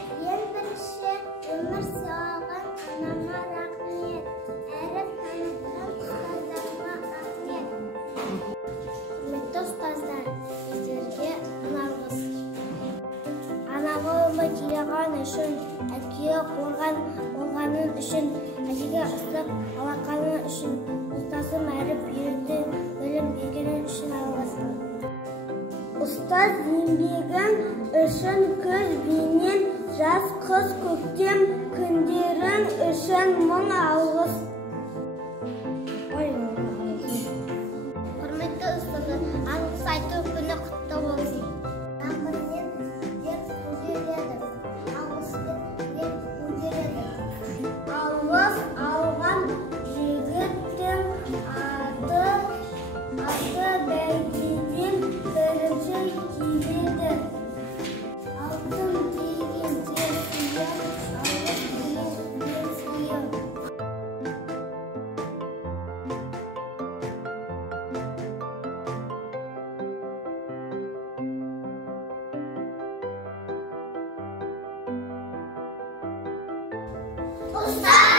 Ең бірінші өмір сыйлаған анама рахмет. Әрі танытқан ұстаздарға рахмет. Құрметті ұстаздар, сіздерге алғыс. Анаға өмір тілеген үшін, әкеге қорған болғаның үшін, әкеге ыстық алақаның үшін, ұстазым әрі үйретті білім бергенің үшін алғыс. Ұстаз еңбегің үшін күз бейнен, жаз қыс көктем күндерің үшін мың алғыс. Құрметті ұстаздар, алғыс айту күні құтты болсын. Алғыс алған жігіттің аты бәйгеден бірінші келеді. Алтын деген терсия, алғыс деген терсия. Usta!